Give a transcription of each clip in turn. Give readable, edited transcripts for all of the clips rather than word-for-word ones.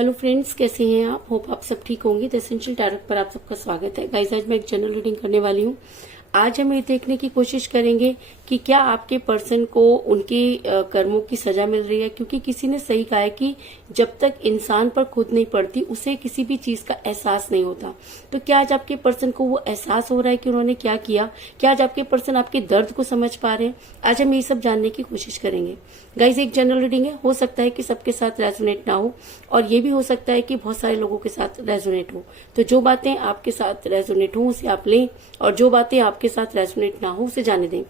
Hello friends, कैसे हैं आप? होप आप सब ठीक होंगे। द एसेंशियल टैरो पर आप सबका स्वागत है। गाइस, आज मैं एक जनरल रीडिंग करने वाली हूँ। आज हम ये देखने की कोशिश करेंगे कि क्या आपके पर्सन को उनके कर्मों की सजा मिल रही है, क्योंकि किसी ने सही कहा है कि जब तक इंसान पर खुद नहीं पड़ती उसे किसी भी चीज का एहसास नहीं होता। तो क्या आज आपके पर्सन को वो एहसास हो रहा है कि उन्होंने क्या किया? क्या आज आपके पर्सन आपके दर्द को समझ पा रहे हैं? आज हम ये सब जानने की कोशिश करेंगे। गाइज, एक जनरल रीडिंग है, हो सकता है कि सबके साथ रेजोनेट ना हो, और ये भी हो सकता है कि बहुत सारे लोगों के साथ रेजोनेट हो। तो जो बातें आपके साथ रेजोनेट हो उसे आप लें, और जो बातें आपके साथ रेजोनेट ना हो उसे जाने दें।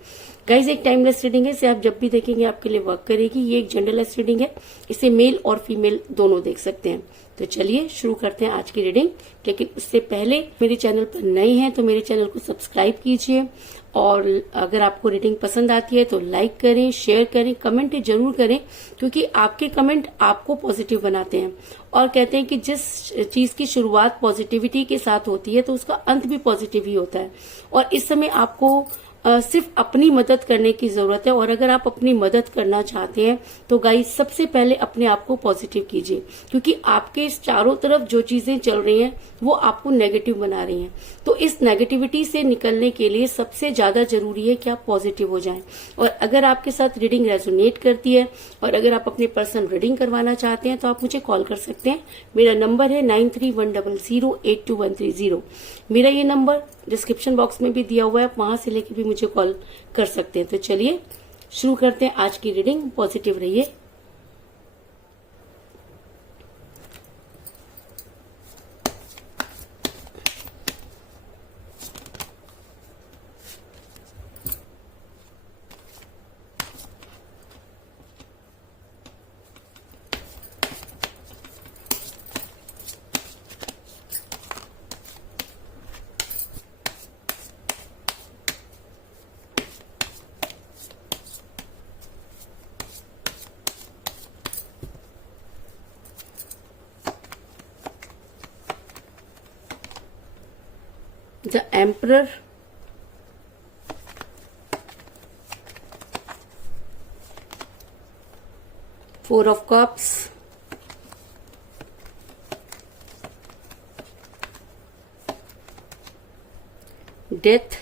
गाइज, एक टाइमलेस रीडिंग है, इसे आप जब भी देखेंगे आपके लिए वर्क करेगी। ये एक जनरलेस रीडिंग है, इसे मेल और फीमेल दोनों देख सकते हैं। तो चलिए शुरू करते हैं आज की रीडिंग। लेकिन उससे पहले मेरे चैनल पर नए हैं तो मेरे चैनल को सब्सक्राइब कीजिए, और अगर आपको रीडिंग पसंद आती है तो लाइक करें, शेयर करें, कमेंट जरूर करें, क्योंकि आपके कमेंट आपको पॉजिटिव बनाते हैं। और कहते हैं कि जिस चीज की शुरुआत पॉजिटिविटी के साथ होती है तो उसका अंत भी पॉजिटिव ही होता है। और इस समय आपको सिर्फ अपनी मदद करने की जरूरत है। और अगर आप अपनी मदद करना चाहते हैं तो गाइस, सबसे पहले अपने आप को पॉजिटिव कीजिए, क्योंकि आपके चारों तरफ जो चीजें चल रही हैं वो आपको नेगेटिव बना रही हैं। तो इस नेगेटिविटी से निकलने के लिए सबसे ज्यादा जरूरी है कि आप पॉजिटिव हो जाएं। और अगर आपके साथ रीडिंग रेजोनेट करती है और अगर आप अपने पर्सन रीडिंग करवाना चाहते हैं तो आप मुझे कॉल कर सकते हैं। मेरा नंबर है 9310082130। मेरा ये नंबर डिस्क्रिप्शन बॉक्स में भी दिया हुआ है, आप वहां से लेके भी मुझे कॉल कर सकते हैं। तो चलिए शुरू करते हैं आज की रीडिंग। पॉजिटिव रहिए। The Emperor, Four of Cups, Death,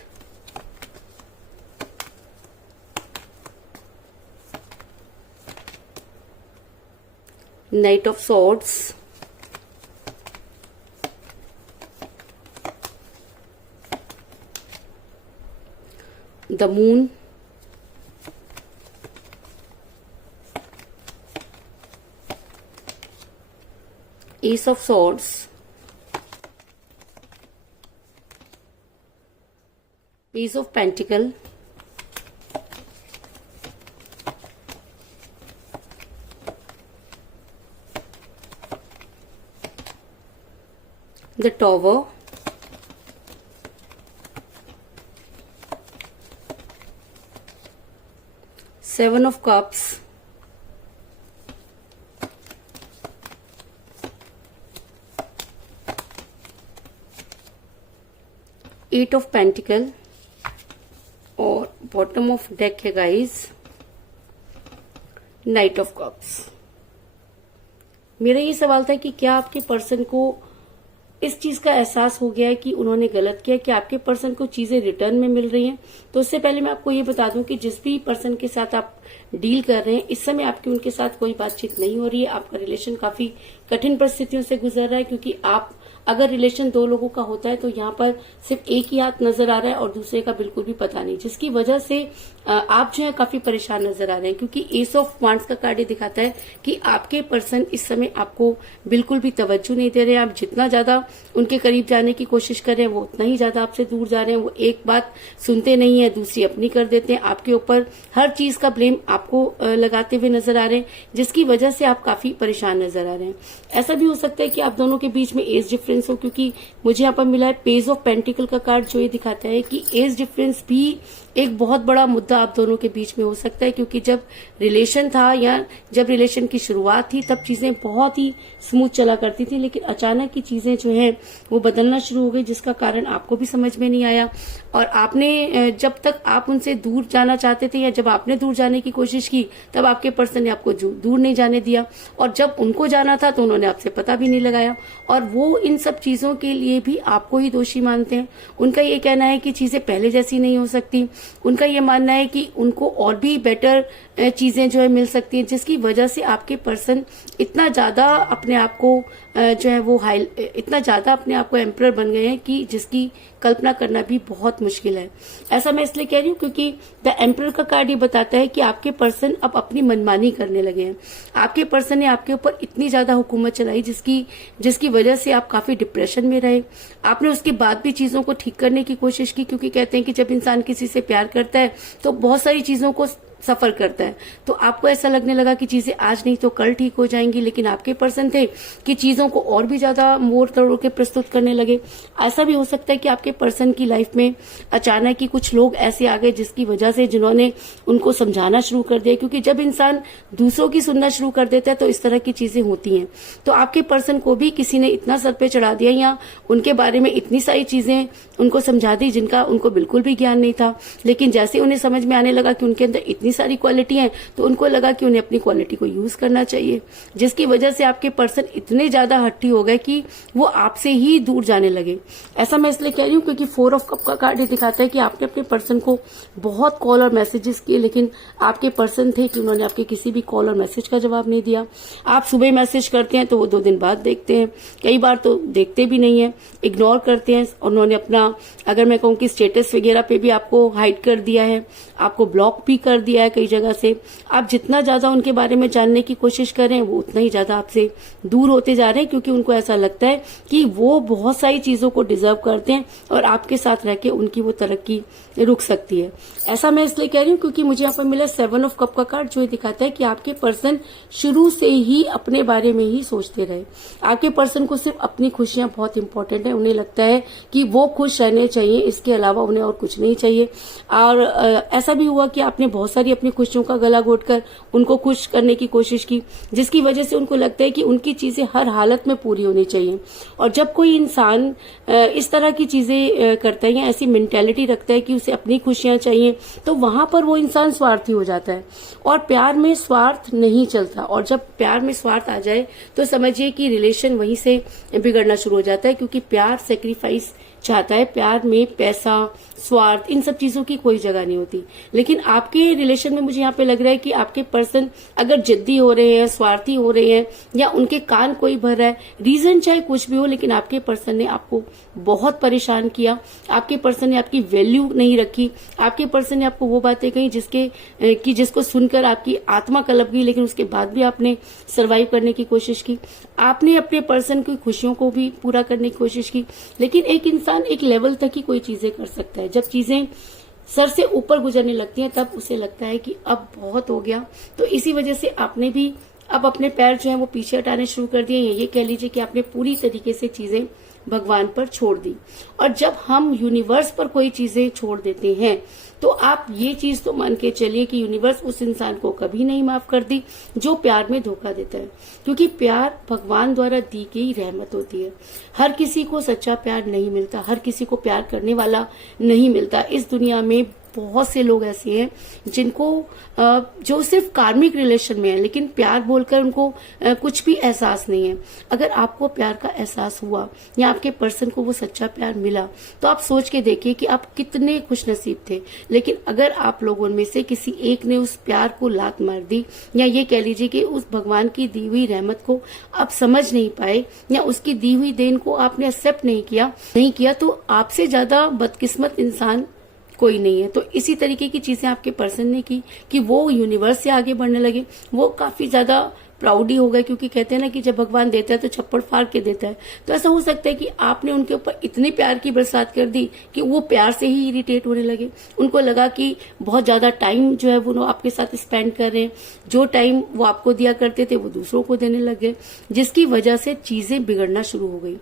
Knight of Swords, the Moon, Ace of Swords, Ace of Pentacle, the Tower, Seven of Cups, Eight of Pentacle, और बॉटम ऑफ डेक है गाइस नाइट ऑफ कप्स। मेरा ये सवाल था कि क्या आपके person को इस चीज का एहसास हो गया है कि उन्होंने गलत किया, कि आपके पर्सन को चीजें रिटर्न में मिल रही हैं? तो उससे पहले मैं आपको ये बता दूं कि जिस भी पर्सन के साथ आप डील कर रहे हैं इस समय आपकी उनके साथ कोई बातचीत नहीं हो रही है। आपका रिलेशन काफी कठिन परिस्थितियों से गुजर रहा है, क्योंकि आप अगर रिलेशन दो लोगों का होता है तो यहाँ पर सिर्फ एक ही हाथ नजर आ रहा है और दूसरे का बिल्कुल भी पता नहीं, जिसकी वजह से आप जो है काफी परेशान नजर आ रहे हैं। क्योंकि एस ऑफ वांड्स का कार्ड दिखाता है कि आपके पर्सन इस समय आपको बिल्कुल भी तवज्जो नहीं दे रहे हैं। आप जितना ज्यादा उनके करीब जाने की कोशिश कर रहे हैं वो उतना ही ज्यादा आपसे दूर जा रहे हैं। वो एक बात सुनते नहीं है, दूसरी अपनी कर देते हैं। आपके ऊपर हर चीज का ब्लेम आपको लगाते हुए नजर आ रहे हैं, जिसकी वजह से आप काफी परेशान नजर आ रहे हैं। ऐसा भी हो सकता है कि आप दोनों के बीच में एज डिफरेंस हो, क्योंकि मुझे यहाँ पर मिला है पेज ऑफ पेंटिकल का कार्ड, जो ये दिखाता है कि एज डिफरेंस भी एक बहुत बड़ा मुद्दा आप दोनों के बीच में हो सकता है, क्योंकि जब रिलेशन था या जब रिलेशन की शुरुआत थी तब चीजें बहुत ही स्मूथ चला करती थी, लेकिन अचानक की चीजें जो है वो बदलना शुरू हो गई, जिसका कारण आपको भी समझ में नहीं आया। और आपने जब तक आप उनसे दूर जाना चाहते थे या जब आपने दूर जाने की कोशिश की तब आपके पर्सन ने आपको दूर नहीं जाने दिया, और जब उनको जाना था तो उन्होंने आपसे पता भी नहीं लगाया, और वो इन सब चीजों के लिए भी आपको ही दोषी मानते हैं। उनका ये कहना है कि चीजें पहले जैसी नहीं हो सकती, उनका ये मानना है कि उनको और भी बेटर चीजें जो है मिल सकती हैं, जिसकी वजह से आपके पर्सन इतना ज्यादा अपने आप को जो है वो इतना ज्यादा अपने आप को एम्परर बन गए हैं कि जिसकी कल्पना करना भी बहुत मुश्किल है। ऐसा मैं इसलिए कह रही हूँ क्योंकि द एम्परर का कार्ड ये बताता है कि आपके पर्सन अब अपनी मनमानी करने लगे हैं। आपके पर्सन ने आपके ऊपर इतनी ज्यादा हुकूमत चलाई जिसकी वजह से आप काफी डिप्रेशन में रहे। आपने उसके बाद भी चीजों को ठीक करने की कोशिश की, क्योंकि कहते हैं कि जब इंसान किसी से प्यार करता है तो बहुत सारी चीजों को सफर करता है। तो आपको ऐसा लगने लगा कि चीजें आज नहीं तो कल ठीक हो जाएंगी, लेकिन आपके पर्सन थे कि चीजों को और भी ज्यादा मोड़ तोड़ के प्रस्तुत करने लगे। ऐसा भी हो सकता है कि आपके पर्सन की लाइफ में अचानक ही कुछ लोग ऐसे आ गए जिसकी वजह से जिन्होंने उनको समझाना शुरू कर दिया, क्योंकि जब इंसान दूसरों की सुनना शुरू कर देता है तो इस तरह की चीजें होती हैं। तो आपके पर्सन को भी किसी ने इतना सर पे चढ़ा दिया या उनके बारे में इतनी सारी चीजें उनको समझा दी जिनका उनको बिल्कुल भी ज्ञान नहीं था, लेकिन जैसे उन्हें समझ में आने लगा कि उनके अंदर इतनी सारी क्वालिटी हैं तो उनको लगा कि उन्हें अपनी क्वालिटी को यूज करना चाहिए, जिसकी वजह से आपके पर्सन इतने ज्यादा हट्टी हो गए कि वो आपसे ही दूर जाने लगे। ऐसा मैं इसलिए कह रही हूँ क्योंकि 4 ऑफ कप का कार्ड दिखाता है कि आपने अपने पर्सन को बहुत कॉल और मैसेजेस किए, लेकिन आपके पर्सन थे कि उन्होंने आपके किसी भी कॉल और मैसेज का जवाब नहीं दिया। आप सुबह मैसेज करते हैं तो वो 2 दिन बाद देखते हैं, कई बार तो देखते भी नहीं है, इग्नोर करते हैं। उन्होंने अपना, अगर मैं कहूँ कि स्टेटस वगैरह पे भी आपको हाइड कर दिया है, आपको ब्लॉक भी कर दिया है कई जगह से। आप जितना ज्यादा उनके बारे में जानने की कोशिश कर रहे हैं वो उतना ही ज्यादा आपसे दूर होते जा रहे हैं, क्योंकि उनको ऐसा लगता है कि वो बहुत सारी चीजों को डिजर्व करते हैं और आपके साथ रह के उनकी वो तरक्की रुक सकती है। ऐसा मैं इसलिए कह रही हूँ क्योंकि मुझे यहाँ पर मिला 7 ऑफ कप का कार्ड, जो दिखाता है कि आपके पर्सन शुरू से ही अपने बारे में ही सोचते रहे। आपके पर्सन को सिर्फ अपनी खुशियां बहुत इंपॉर्टेंट है, उन्हें लगता है कि वो खुश रहने चाहिए, इसके अलावा उन्हें और कुछ नहीं चाहिए। और ऐसा भी हुआ कि आपने बहुत सारी अपनी खुशियों का गला घोटकर उनको खुश करने की कोशिश की, जिसकी वजह से उनको लगता है कि उनकी चीजें हर हालत में पूरी होनी चाहिए। और जब कोई इंसान इस तरह की चीजें करता है या ऐसी मेंटेलिटी रखता है कि उसे अपनी खुशियां चाहिए, तो वहां पर वो इंसान स्वार्थी हो जाता है। और प्यार में स्वार्थ नहीं चलता, और जब प्यार में स्वार्थ आ जाए तो समझिए कि रिलेशन वहीं से बिगड़ना शुरू हो जाता है, क्योंकि प्यार सेक्रीफाइस चाहता है। प्यार में पैसा, स्वार्थ, इन सब चीजों की कोई जगह नहीं होती। लेकिन आपके रिलेशन में मुझे यहाँ पे लग रहा है कि आपके पर्सन अगर जिद्दी हो रहे हैं, स्वार्थी हो रहे हैं, या उनके कान कोई भर रहा है, रीजन चाहे कुछ भी हो, लेकिन आपके पर्सन ने आपको बहुत परेशान किया। आपके पर्सन ने आपकी वैल्यू नहीं रखी। आपके पर्सन ने आपको वो बातें कही जिसको सुनकर आपकी आत्मा कलप गई, लेकिन उसके बाद भी आपने सर्वाइव करने की कोशिश की। आपने अपने पर्सन की खुशियों को भी पूरा करने की कोशिश की। लेकिन एक इंसान एक लेवल तक ही कोई चीजें कर सकता है। जब चीजें सर से ऊपर गुजरने लगती हैं तब उसे लगता है कि अब बहुत हो गया। तो इसी वजह से आपने भी अब अपने पैर जो है वो पीछे हटाने शुरू कर दिए। ये कह लीजिए कि आपने पूरी तरीके से चीजें भगवान पर छोड़ दी। और जब हम यूनिवर्स पर कोई चीजें छोड़ देते हैं तो आप ये चीज तो मान के चलिए कि यूनिवर्स उस इंसान को कभी नहीं माफ करती जो प्यार में धोखा देता है, क्योंकि प्यार भगवान द्वारा दी गई रहमत होती है। हर किसी को सच्चा प्यार नहीं मिलता, हर किसी को प्यार करने वाला नहीं मिलता। इस दुनिया में बहुत से लोग ऐसे हैं जिनको जो सिर्फ कार्मिक रिलेशन में है, लेकिन प्यार बोलकर उनको कुछ भी एहसास नहीं है। अगर आपको प्यार का एहसास हुआ या आपके पर्सन को वो सच्चा प्यार मिला तो आप सोच के देखिए कि आप कितने खुशनसीब थे। लेकिन अगर आप लोगों में से किसी एक ने उस प्यार को लात मार दी, या ये कह लीजिए कि उस भगवान की दी हुई रहमत को आप समझ नहीं पाए, या उसकी दी हुई देन को आपने एक्सेप्ट नहीं किया, तो आपसे ज्यादा बदकिस्मत इंसान कोई नहीं है। तो इसी तरीके की चीजें आपके पर्सन ने की कि वो यूनिवर्स से आगे बढ़ने लगे। वो काफी ज्यादा प्राउड ही हो गए, क्योंकि कहते हैं ना कि जब भगवान देता है तो छप्पड़ फाड़ के देता है। तो ऐसा हो सकता है कि आपने उनके ऊपर इतनी प्यार की बरसात कर दी कि वो प्यार से ही इरिटेट होने लगे। उनको लगा कि बहुत ज्यादा टाइम जो है वो आपके साथ स्पेंड कर रहे हैं, जो टाइम वो आपको दिया करते थे वो दूसरों को देने लगे, जिसकी वजह से चीजें बिगड़ना शुरू हो गई।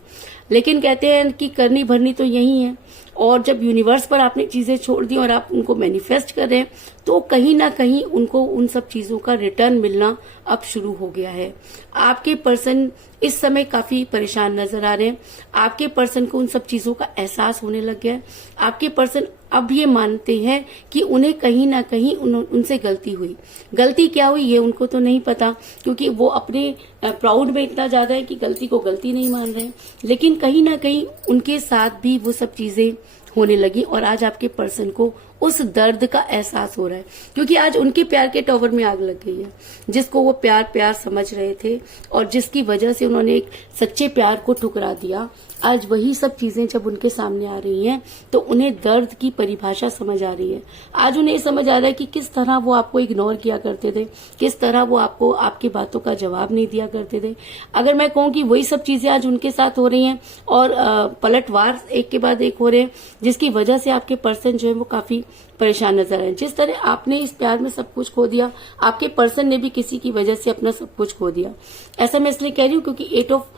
लेकिन कहते हैं कि करनी भरनी तो यही है। और जब यूनिवर्स पर आपने चीजें छोड़ दी और आप उनको मैनिफेस्ट कर रहे हैं, तो कहीं ना कहीं उनको उन सब चीजों का रिटर्न मिलना अब शुरू हो गया है। आपके पर्सन इस समय काफी परेशान नजर आ रहे हैं। आपके पर्सन को उन सब चीजों का एहसास होने लग गया है। आपके पर्सन अब ये मानते हैं कि उन्हें कहीं ना कहीं उनसे गलती हुई। गलती क्या हुई ये उनको तो नहीं पता, क्योंकि वो अपने प्राउड में इतना ज्यादा है कि गलती को गलती नहीं मान रहे हैं। लेकिन कहीं ना कहीं उनके साथ भी वो सब चीजें होने लगी और आज आपके पर्सन को उस दर्द का एहसास हो रहा है, क्योंकि आज उनके प्यार के टॉवर में आग लग गई है। जिसको वो प्यार प्यार समझ रहे थे और जिसकी वजह से उन्होंने एक सच्चे प्यार को ठुकरा दिया, आज वही सब चीजें जब उनके सामने आ रही हैं तो उन्हें दर्द की परिभाषा समझ आ रही है। आज उन्हें समझ आ रहा है कि किस तरह वो आपको इग्नोर किया करते थे, किस तरह वो आपको आपकी बातों का जवाब नहीं दिया करते थे। अगर मैं कहूँ कि वही सब चीजें आज उनके साथ हो रही हैं और पलटवार एक के बाद एक हो रहे हैं, जिसकी वजह से आपके पर्सन जो है वो काफी परेशान नजर आए। जिस तरह आपने इस प्यार में सब कुछ खो दिया, आपके पर्सन ने भी किसी की वजह से अपना सब कुछ खो दिया। ऐसा मैं इसलिए कह रही हूँ क्योंकि 8 ऑफ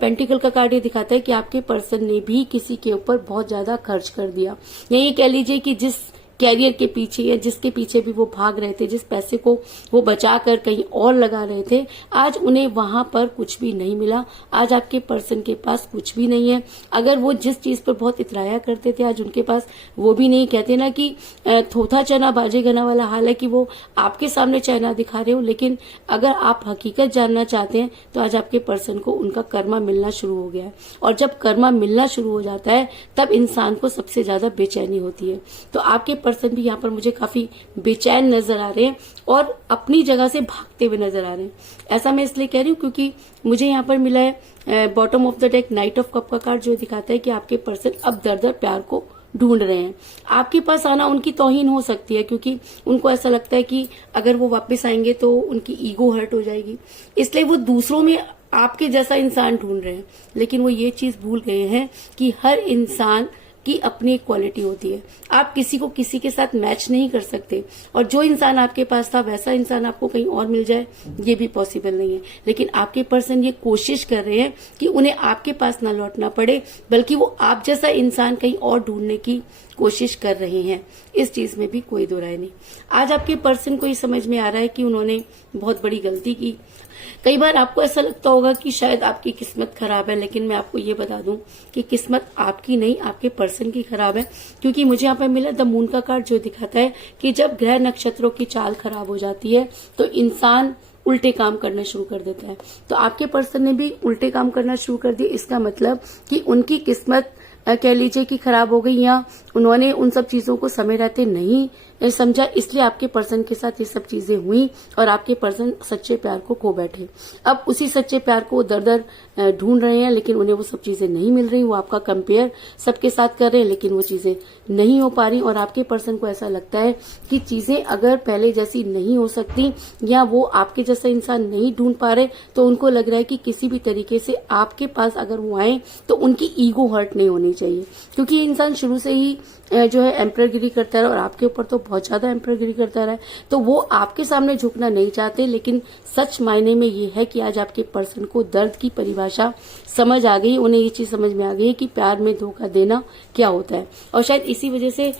पेंटिकल का कार्ड ये दिखाता है कि आपके पर्सन ने भी किसी के ऊपर बहुत ज्यादा खर्च कर दिया। यही कह लीजिए कि जिस कैरियर के पीछे या जिसके पीछे भी वो भाग रहे थे, जिस पैसे को वो बचा कर कहीं और लगा रहे थे, आज उन्हें वहां पर कुछ भी नहीं मिला। आज आपके पर्सन के पास कुछ भी नहीं है। अगर वो जिस चीज पर बहुत इतराया करते थे, आज उनके पास वो भी नहीं। कहते ना कि थोथा चना बाजे गना वाला हाल है कि वो आपके सामने चना दिखा रहे हो, लेकिन अगर आप हकीकत जानना चाहते हैं तो आज आपके पर्सन को उनका कर्मा मिलना शुरू हो गया है। और जब कर्मा मिलना शुरू हो जाता है तब इंसान को सबसे ज्यादा बेचैनी होती है। तो आपके पर्सन भी यहाँ पर मुझे काफी बेचैन नजर आ रहे हैं और अपनी जगह से भागते हुए नजर आ रहे हैं। ऐसा मैं इसलिए कह रही हूँ क्योंकि मुझे यहाँ पर मिला है bottom of the deck night of cup का कार्ड, जो दिखाता है कि आपके पर्सन अब दर दर प्यार को ढूंढ रहे हैं। आपके पास आना उनकी तौहीन हो सकती है, क्योंकि उनको ऐसा लगता है कि अगर वो वापस आएंगे तो उनकी ईगो हर्ट हो जाएगी, इसलिए वो दूसरों में आपके जैसा इंसान ढूंढ रहे हैं। लेकिन वो ये चीज भूल गए हैं कि हर इंसान की अपनी एक क्वालिटी होती है। आप किसी को किसी के साथ मैच नहीं कर सकते, और जो इंसान आपके पास था वैसा इंसान आपको कहीं और मिल जाए ये भी पॉसिबल नहीं है। लेकिन आपके पर्सन ये कोशिश कर रहे हैं कि उन्हें आपके पास ना लौटना पड़े, बल्कि वो आप जैसा इंसान कहीं और ढूंढने की कोशिश कर रहे हैं। इस चीज में भी कोई दो राय नहीं। आज आपके पर्सन को ये समझ में आ रहा है कि उन्होंने बहुत बड़ी गलती की। कई बार आपको ऐसा लगता होगा कि शायद आपकी किस्मत खराब है, लेकिन मैं आपको ये बता दूं कि किस्मत आपकी नहीं, आपके पर्सन की खराब है। क्योंकि मुझे यहाँ पर मिला द मून का कार्ड, जो दिखाता है कि जब ग्रह नक्षत्रों की चाल खराब हो जाती है तो इंसान उल्टे काम करना शुरू कर देता है। तो आपके पर्सन ने भी उल्टे काम करना शुरू कर दिए। इसका मतलब कि उनकी किस्मत कह लीजिए कि खराब हो गई, या उन्होंने उन सब चीजों को समय रहते नहीं समझा, इसलिए आपके पर्सन के साथ ये सब चीजें हुई और आपके पर्सन सच्चे प्यार को खो बैठे। अब उसी सच्चे प्यार को दर दर ढूंढ रहे हैं, लेकिन उन्हें वो सब चीजें नहीं मिल रही। वो आपका कंपेयर सबके साथ कर रहे हैं, लेकिन वो चीजें नहीं हो पा रही। और आपके पर्सन को ऐसा लगता है कि चीजें अगर पहले जैसी नहीं हो सकती, या वो आपके जैसा इंसान नहीं ढूंढ पा रहे, तो उनको लग रहा है कि किसी भी तरीके से आपके पास अगर वो आए तो उनकी ईगो हर्ट नहीं होनी चाहिए। क्योंकि ये इंसान शुरू से ही जो है एम्परगिरी करता है और आपके ऊपर तो बहुत ज्यादा एम्परगिरी करता रहा है, तो वो आपके सामने झुकना नहीं चाहते। लेकिन सच मायने में ये है कि आज आपके पर्सन को दर्द की परिभाषा समझ आ गई। उन्हें ये चीज समझ में आ गई है कि प्यार में धोखा देना क्या होता है, और शायद इसी वजह से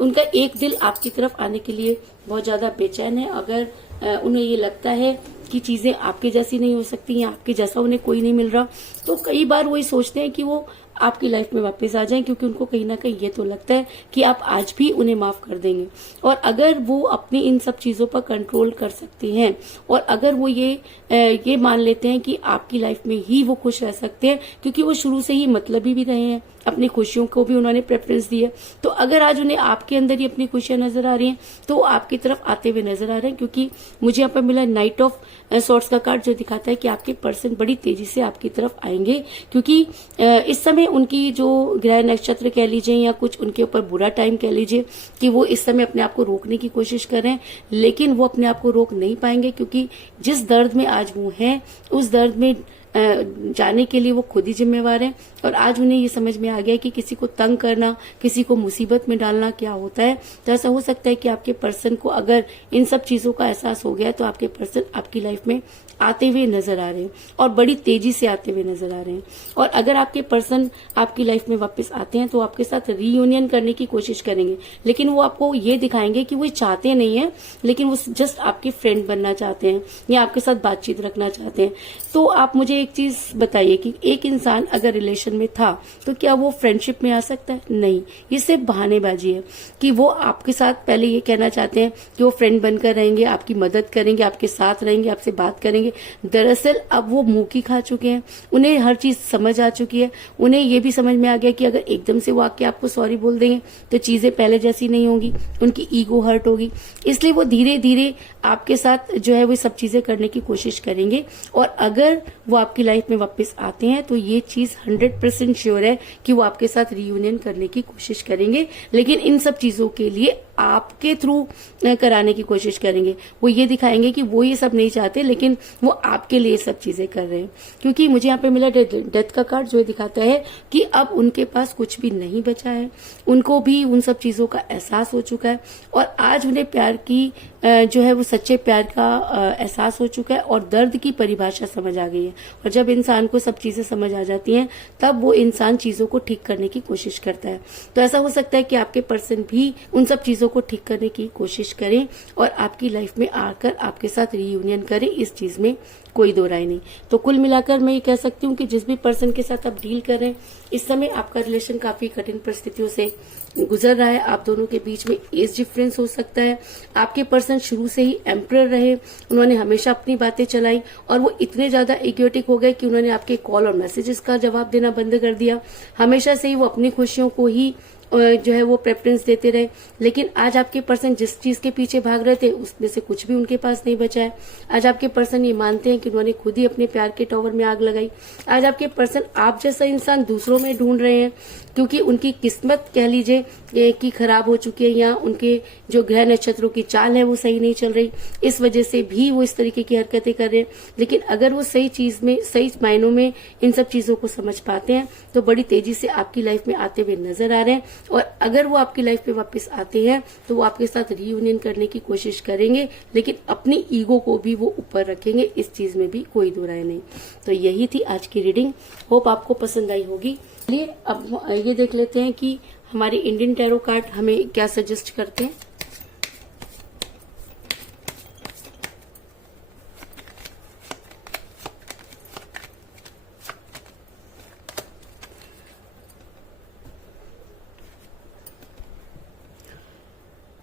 उनका एक दिल आपकी तरफ आने के लिए बहुत ज्यादा बेचैन है। अगर उन्हें ये लगता है कि चीजें आपके जैसी नहीं हो सकती, या आपके जैसा उन्हें कोई नहीं मिल रहा, तो कई बार वो सोचते हैं कि वो आपकी लाइफ में वापस आ जाएं, क्योंकि उनको कहीं ना कहीं ये तो लगता है कि आप आज भी उन्हें माफ कर देंगे। और अगर वो अपनी इन सब चीजों पर कंट्रोल कर सकते हैं, और अगर वो ये मान लेते हैं कि आपकी लाइफ में ही वो खुश रह सकते हैं, क्योंकि वो शुरू से ही मतलबी भी रहे हैं, अपनी खुशियों को भी उन्होंने प्रेफरेंस दी है, तो अगर आज उन्हें आपके अंदर ही अपनी खुशियां नजर आ रही हैं तो आपकी तरफ आते हुए नजर आ रहे हैं। क्योंकि मुझे यहाँ पर मिला नाइट ऑफ सॉर्ट्स का कार्ड, जो दिखाता है कि आपके पर्सन बड़ी तेजी से आपकी तरफ आएंगे, क्योंकि इस समय उनकी जो ग्रह नक्षत्र कह लीजिए या कुछ उनके ऊपर बुरा टाइम कह लीजिए, कि वो इस समय अपने आप को रोकने की कोशिश कर रहे हैं, लेकिन वो अपने आप को रोक नहीं पाएंगे। क्योंकि जिस दर्द में आज वो हैं, उस दर्द में जाने के लिए वो खुद ही जिम्मेवार हैं। और आज उन्हें ये समझ में आ गया कि किसी को तंग करना, किसी को मुसीबत में डालना क्या होता है। तो ऐसा हो सकता है कि आपके पर्सन को अगर इन सब चीजों का एहसास हो गया तो आपके पर्सन आपकी लाइफ में आते हुए नजर आ रहे हैं और बड़ी तेजी से आते हुए नजर आ रहे हैं। और अगर आपके पर्सन आपकी लाइफ में वापस आते हैं तो आपके साथ रीयूनियन करने की कोशिश करेंगे, लेकिन वो आपको ये दिखाएंगे कि वो चाहते नहीं है, लेकिन वो जस्ट आपके फ्रेंड बनना चाहते हैं या आपके साथ बातचीत रखना चाहते हैं। तो आप मुझे एक चीज बताइए कि एक इंसान अगर रिलेशन में था तो क्या वो फ्रेंडशिप में आ सकता है? नहीं, ये सिर्फ बहानेबाजी है कि वो आपके साथ पहले ये कहना चाहते हैं कि वो फ्रेंड बनकर रहेंगे, आपकी मदद करेंगे, आपके साथ रहेंगे, आपसे बात करेंगे। दरअसल अब वो मुंह की खा चुके हैं, उन्हें हर चीज समझ आ चुकी है। उन्हें ये भी समझ में आ गया कि अगर एकदम से वो आके आपको सॉरी बोल देंगे तो चीजें पहले जैसी नहीं होंगी, उनकी ईगो हर्ट होगी। इसलिए वो धीरे धीरे आपके साथ जो है वो सब चीजें करने की कोशिश करेंगे। और अगर वो आपकी लाइफ में वापस आते हैं तो ये चीज 100% श्योर है कि वो आपके साथ रियूनियन करने की कोशिश करेंगे, लेकिन इन सब चीजों के लिए आपके थ्रू कराने की कोशिश करेंगे। वो ये दिखाएंगे कि वो ये सब नहीं चाहते, लेकिन वो आपके लिए सब चीजें कर रहे हैं। क्योंकि मुझे यहाँ पे मिला डेथ का कार्ड, जो दिखाता है कि अब उनके पास कुछ भी नहीं बचा है, उनको भी उन सब चीजों का एहसास हो चुका है और आज उन्हें प्यार की जो है वो सच्चे प्यार का एहसास हो चुका है और दर्द की परिभाषा समझ आ गई है। और जब इंसान को सब चीजें समझ आ जाती हैं तब वो इंसान चीजों को ठीक करने की कोशिश करता है। तो ऐसा हो सकता है कि आपके पर्सन भी उन सब चीजों को ठीक करने की कोशिश करें और आपकी लाइफ में आकर आपके साथ रीयूनियन करें, इस चीज में कोई दो राय नहीं। तो कुल मिलाकर मैं ये कह सकती हूँ कि जिस भी पर्सन के साथ आप डील कर रहे हैं इस समय आपका रिलेशन काफी कठिन परिस्थितियों से गुजर रहा है। आप दोनों के बीच में एज डिफरेंस हो सकता है। आपके पर्सन शुरू से ही एम्परर रहे, उन्होंने हमेशा अपनी बातें चलाई और वो इतने ज्यादा इगोटिक हो गए कि उन्होंने आपके कॉल और मैसेजेस का जवाब देना बंद कर दिया। हमेशा से ही वो अपनी खुशियों को ही जो है वो प्रेफरेंस देते रहे। लेकिन आज आपके पर्सन जिस चीज के पीछे भाग रहे थे उसमें से कुछ भी उनके पास नहीं बचा है। आज आपके पर्सन ये मानते हैं कि उन्होंने खुद ही अपने प्यार के टॉवर में आग लगाई। आज आपके पर्सन आप जैसा इंसान दूसरों में ढूंढ रहे हैं क्योंकि उनकी किस्मत कह लीजिए कि खराब हो चुकी है या उनके जो ग्रह नक्षत्रों की चाल है वो सही नहीं चल रही, इस वजह से भी वो इस तरीके की हरकतें कर रहे हैं। लेकिन अगर वो सही चीज में, सही मायनों में इन सब चीजों को समझ पाते हैं तो बड़ी तेजी से आपकी लाइफ में आते हुए नजर आ रहे हैं। और अगर वो आपकी लाइफ में वापस आते हैं तो वो आपके साथ रीयूनियन करने की कोशिश करेंगे, लेकिन अपनी ईगो को भी वो ऊपर रखेंगे, इस चीज में भी कोई दो राय नहीं। तो यही थी आज की रीडिंग, होप आपको पसंद आई होगी। चलिए अब ये देख लेते हैं कि हमारे इंडियन टैरो कार्ड हमें क्या सजेस्ट करते हैं।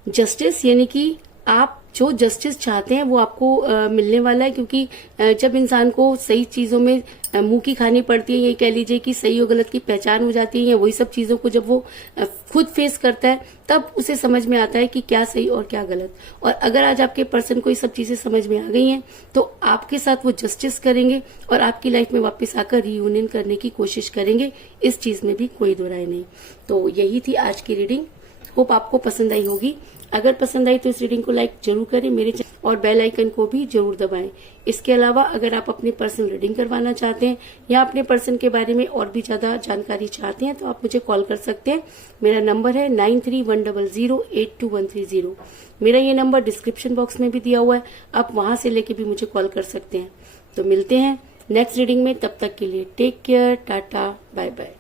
जस्टिस, यानी कि आप जो जस्टिस चाहते हैं वो आपको मिलने वाला है। क्योंकि जब इंसान को सही चीजों में मुंह की खानी पड़ती है, ये कह लीजिए कि सही और गलत की पहचान हो जाती है, या वही सब चीजों को जब वो खुद फेस करता है तब उसे समझ में आता है कि क्या सही और क्या गलत। और अगर आज आपके पर्सन को ये सब चीजें समझ में आ गई हैं तो आपके साथ वो जस्टिस करेंगे और आपकी लाइफ में वापस आकर रीयूनियन करने की कोशिश करेंगे, इस चीज में भी कोई दो राय नहीं। तो यही थी आज की रीडिंग, होप आपको पसंद आई होगी। अगर पसंद आई तो इस रीडिंग को लाइक जरूर करें, मेरे चैनल और बेल आइकन को भी जरूर दबाएं। इसके अलावा अगर आप अपने पर्सनल रीडिंग करवाना चाहते हैं या अपने पर्सन के बारे में और भी ज्यादा जानकारी चाहते हैं तो आप मुझे कॉल कर सकते हैं। मेरा नंबर है 9310082130। मेरा ये नंबर डिस्क्रिप्शन बॉक्स में भी दिया हुआ है, आप वहां से लेके भी मुझे कॉल कर सकते हैं। तो मिलते हैं नेक्स्ट रीडिंग में, तब तक के लिए टेक केयर, टाटा, बाय बाय।